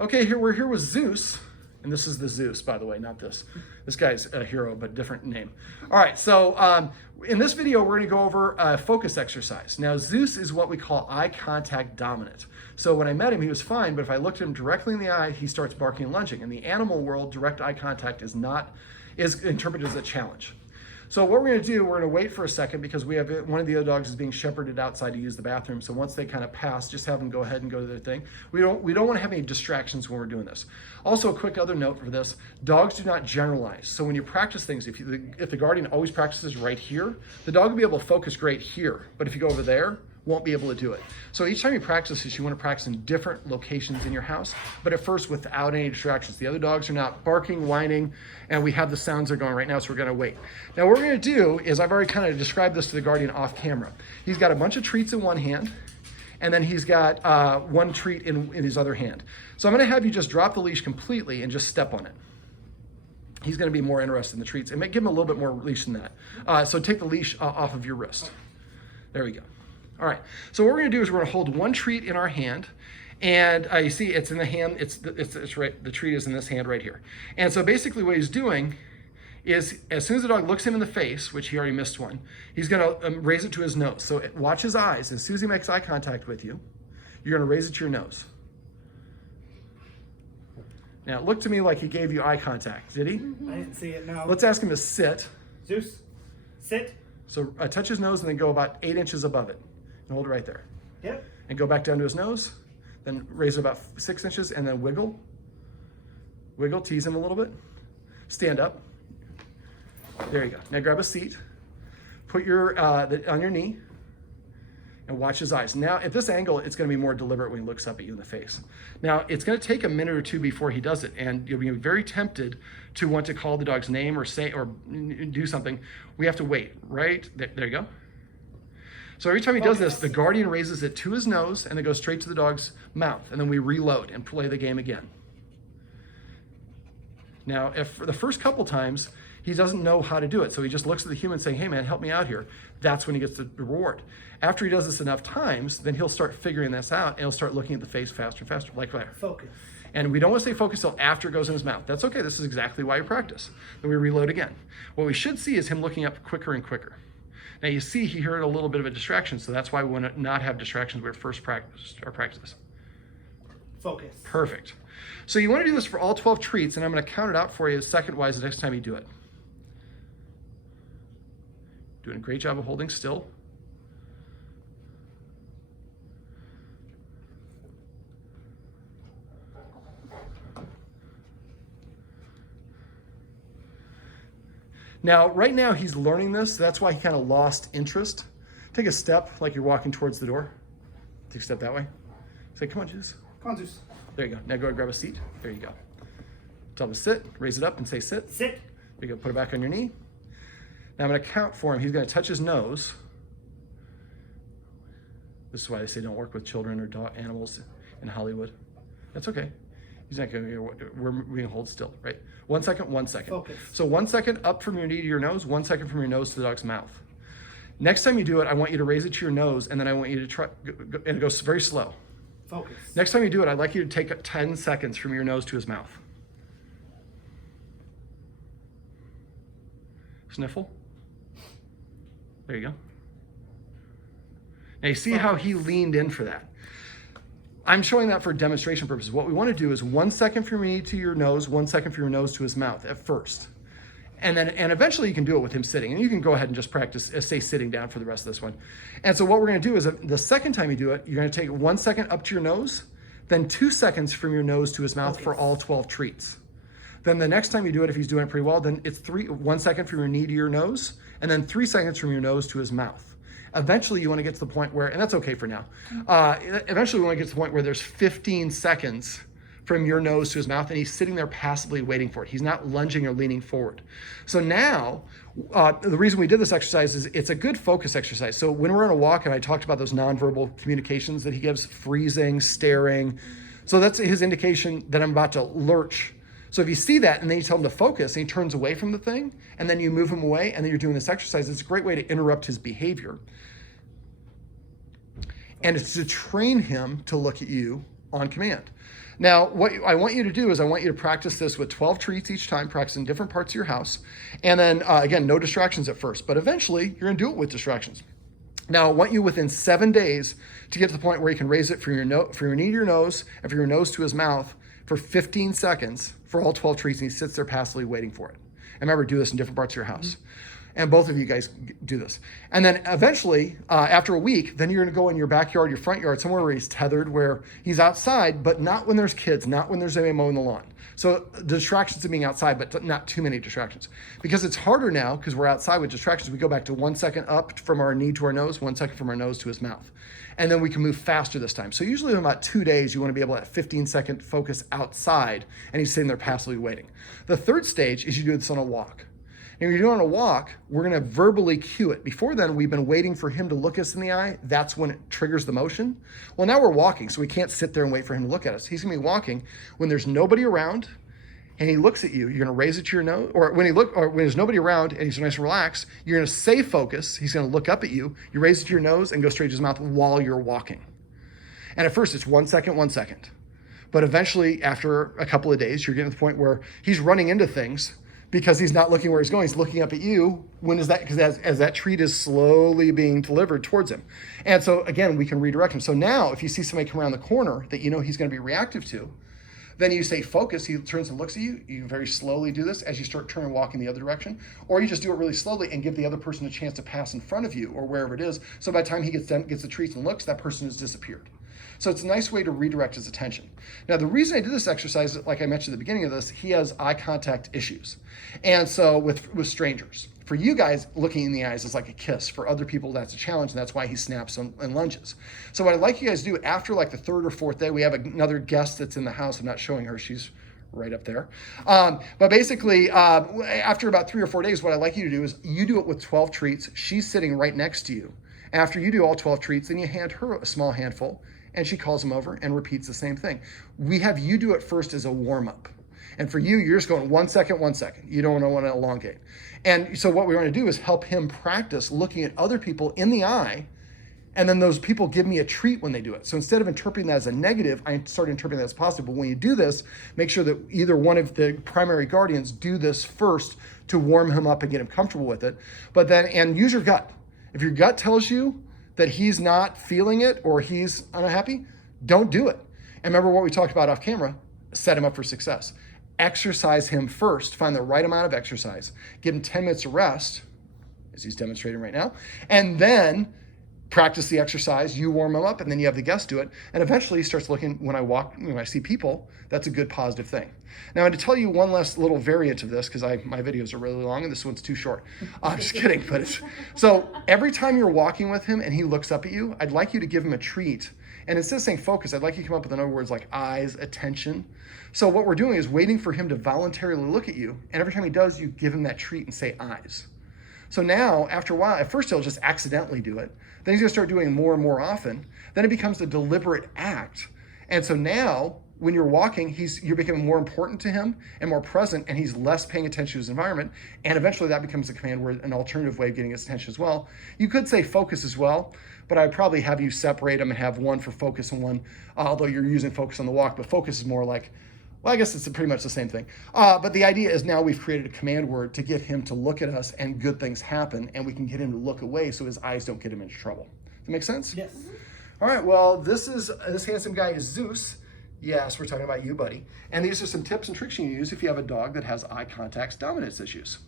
Okay, we're here with Zeus. And this is the Zeus, by the way, not this. This guy's a hero, but different name. All right, so in this video, we're gonna go over a focus exercise. Now, Zeus is what we call eye contact dominant. So when I met him, he was fine, but if I looked at him directly in the eye, he starts barking and lunging. In the animal world, direct eye contact is interpreted as a challenge. So what we're gonna do, we're gonna wait for a second because we have one of the other dogs is being shepherded outside to use the bathroom. So once they kind of pass, just have them go ahead and go to their thing. We don't wanna have any distractions when we're doing this. Also, a quick other note for this, dogs do not generalize. So when you practice things, if the guardian always practices right here, the dog will be able to focus great here. But if you go over there, won't be able to do it. So each time you practice this, you want to practice in different locations in your house, but at first without any distractions. The other dogs are not barking, whining, and we have the sounds that are going right now, so we're going to wait. Now what we're going to do is, I've already kind of described this to the guardian off camera. He's got a bunch of treats in one hand, and then he's got one treat in his other hand. So I'm going to have you just drop the leash completely and just step on it. He's going to be more interested in the treats. And give him a little bit more leash than that. So take the leash off of your wrist. There we go. All right, so what we're gonna do is we're gonna hold one treat in our hand, and you see it's in the hand, it's right, the treat is in this hand right here. And so basically what he's doing is, as soon as the dog looks him in the face, which he already missed one, he's gonna raise it to his nose. So watch his eyes. As soon as he makes eye contact with you, you're gonna raise it to your nose. Now, it looked to me like he gave you eye contact. Did he? I didn't see it, no. Let's ask him to sit. Zeus, sit. So touch his nose and then go about 8 inches above it. And hold it right there. Yep. And go back down to his nose, then raise it about 6 inches and then wiggle. Wiggle, tease him a little bit. Stand up. There you go. Now grab a seat. Put your on your knee and watch his eyes. Now at this angle, it's gonna be more deliberate when he looks up at you in the face. Now it's gonna take a minute or two before he does it, and you'll be very tempted to want to call the dog's name or say, or do something. We have to wait, right? There you go. So every time he does this, the guardian raises it to his nose and it goes straight to the dog's mouth, and then we reload and play the game again. Now, if for the first couple times, he doesn't know how to do it, so he just looks at the human saying, hey man, help me out here. That's when he gets the reward. After he does this enough times, then he'll start figuring this out and he'll start looking at the face faster and faster, like that. Focus. And we don't want to stay focused till after it goes in his mouth. That's okay, this is exactly why you practice. Then we reload again. What we should see is him looking up quicker and quicker. Now you see he heard a little bit of a distraction, so that's why we want to not have distractions when we first practice. Focus. Perfect. So you want to do this for all 12 treats, and I'm going to count it out for you second-wise the next time you do it. Doing a great job of holding still. Now, right now he's learning this, so that's why he kind of lost interest. Take a step like you're walking towards the door. Take a step that way. Say, come on, Zeus. Come on, Zeus. There you go. Now go and grab a seat. There you go. Tell him to sit, raise it up and say sit. Sit. There you go, put it back on your knee. Now I'm gonna count for him. He's gonna touch his nose. This is why they say don't work with children or animals in Hollywood. That's okay. He's not gonna, we're gonna hold still, right? 1 second, 1 second. Focus. So 1 second up from your knee to your nose, 1 second from your nose to the dog's mouth. Next time you do it, I want you to raise it to your nose, and then I want you to try, and it goes very slow. Focus. Next time you do it, I'd like you to take 10 seconds from your nose to his mouth. Sniffle. There you go. Now you see how he leaned in for that. I'm showing that for demonstration purposes. What we want to do is 1 second from your knee to your nose, 1 second from your nose to his mouth at first. And eventually you can do it with him sitting. And you can go ahead and just practice, stay sitting down for the rest of this one. And so what we're going to do is the second time you do it, you're going to take 1 second up to your nose, then 2 seconds from your nose to his mouth for all 12 treats. Then the next time you do it, if he's doing it pretty well, then it's 1 second from your knee to your nose, and then 3 seconds from your nose to his mouth. Eventually you want to get to the point where, and that's okay for now, eventually we want to get to the point where there's 15 seconds from your nose to his mouth, and he's sitting there passively waiting for it. He's not lunging or leaning forward. So now, the reason we did this exercise is it's a good focus exercise. So when we're on a walk, and I talked about those nonverbal communications that he gives, freezing, staring. So that's his indication that I'm about to lurch. So if you see that and then you tell him to focus and he turns away from the thing, and then you move him away and then you're doing this exercise, it's a great way to interrupt his behavior. And it's to train him to look at you on command. Now, what I want you to do is I want you to practice this with 12 treats each time, practice in different parts of your house. And then, again, no distractions at first, but eventually you're going to do it with distractions. Now, I want you within 7 days to get to the point where you can raise it from your knee to your nose and from your nose to his mouth for 15 seconds for all 12 treats, and he sits there passively waiting for it. And remember, do this in different parts of your house. And both of you guys do this. And then eventually, after a week, then you're gonna go in your backyard, your front yard, somewhere where he's tethered, where he's outside, but not when there's kids, not when there's anybody mowing the lawn. So the distractions of being outside, but not too many distractions. Because it's harder now, because we're outside with distractions, we go back to 1 second up from our knee to our nose, 1 second from our nose to his mouth. And then we can move faster this time. So usually in about 2 days, you wanna be able to have 15-second focus outside, and he's sitting there passively waiting. The third stage is you do this on a walk. And when you're doing a walk, we're gonna verbally cue it. Before then, we've been waiting for him to look us in the eye. That's when it triggers the motion. Well, now we're walking, so we can't sit there and wait for him to look at us. He's gonna be walking when there's nobody around and he looks at you. You're gonna raise it to your nose, or when there's nobody around and he's nice and relaxed, you're gonna say focus. He's gonna look up at you. You raise it to your nose and go straight to his mouth while you're walking. And at first, it's 1 second, 1 second. But eventually, after a couple of days, you're getting to the point where he's running into things because he's not looking where he's going. He's looking up at you. When is that? Because as that treat is slowly being delivered towards him. And so again, we can redirect him. So now if you see somebody come around the corner that you know he's going to be reactive to, then you say focus, he turns and looks at you. You very slowly do this as you start turning and walking the other direction. Or you just do it really slowly and give the other person a chance to pass in front of you or wherever it is. So by the time he gets the treats and looks, that person has disappeared. So it's a nice way to redirect his attention. Now, the reason I did this exercise, like I mentioned at the beginning of this, he has eye contact issues. And so with strangers, for you guys, looking in the eyes is like a kiss. For other people, that's a challenge, and that's why he snaps and lunges. So what I'd like you guys to do after like the third or fourth day, we have another guest that's in the house. I'm not showing her. She's right up there. But basically, after about 3 or 4 days, what I'd like you to do is you do it with 12 treats. She's sitting right next to you. After you do all 12 treats, then you hand her a small handful, and she calls him over and repeats the same thing. We have you do it first as a warm-up. And for you, you're just going 1 second, 1 second. You don't want to elongate. And so what we want to do is help him practice looking at other people in the eye, and then those people give me a treat when they do it. So instead of interpreting that as a negative, I start interpreting that as positive. But when you do this, make sure that either one of the primary guardians do this first to warm him up and get him comfortable with it. But then, and use your gut. If your gut tells you that he's not feeling it or he's unhappy, don't do it. And remember what we talked about off camera, set him up for success. Exercise him first, find the right amount of exercise, give him 10 minutes of rest, as he's demonstrating right now, and then practice the exercise, you warm him up, and then you have the guest do it. And eventually he starts looking, when I see people, that's a good positive thing. Now, I'm going to tell you one last little variant of this, because my videos are really long and this one's too short. I'm just kidding. So every time you're walking with him and he looks up at you, I'd like you to give him a treat. And instead of saying focus, I'd like you to come up with another words like eyes, attention. So what we're doing is waiting for him to voluntarily look at you. And every time he does, you give him that treat and say eyes. So now, after a while, at first he'll just accidentally do it. Then he's gonna start doing it more and more often. Then it becomes a deliberate act. And so now, when you're walking, you're becoming more important to him and more present, and he's less paying attention to his environment. And eventually that becomes a command word, an alternative way of getting his attention as well. You could say focus as well, but I'd probably have you separate them and have one for focus and one, although you're using focus on the walk, but focus is more like, well, I guess it's pretty much the same thing. But the idea is now we've created a command word to get him to look at us and good things happen, and we can get him to look away so his eyes don't get him into trouble. Does that make sense? Yes. All right, well, this handsome guy is Zeus. Yes, we're talking about you, buddy. And these are some tips and tricks you can use if you have a dog that has eye contact dominance issues.